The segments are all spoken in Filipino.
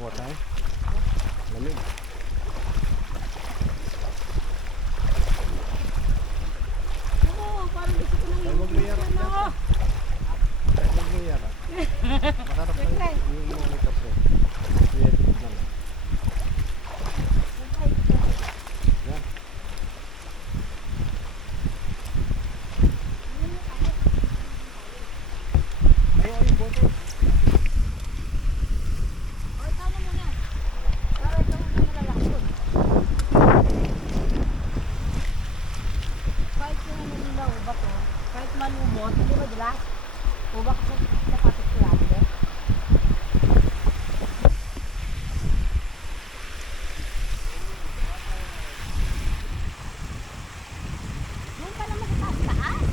Kuha tayo. Lamig. Oo, parang gusto ko nang Magmayarap na. Magmayarap. Makarap na yung monitor ko. I-edit na lang. Yan. Ayaw yung boto. O, ikaw na muna. Para ikaw na malalakot. Kahit yung ano nila, ubat o. Kahit malumot, hindi ba dila? Ubak sa kapatid ko lang, eh. Doon ka naman sa taas-taas.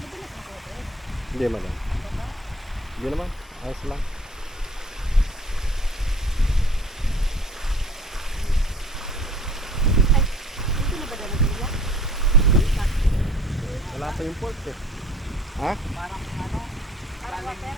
Madalas ako, eh. Hindi madam. Hindi naman. Ayos lang. Ay, hindi na ba daw nagila? Wala pa yung port eh. Ha? Parang ano? Parang water?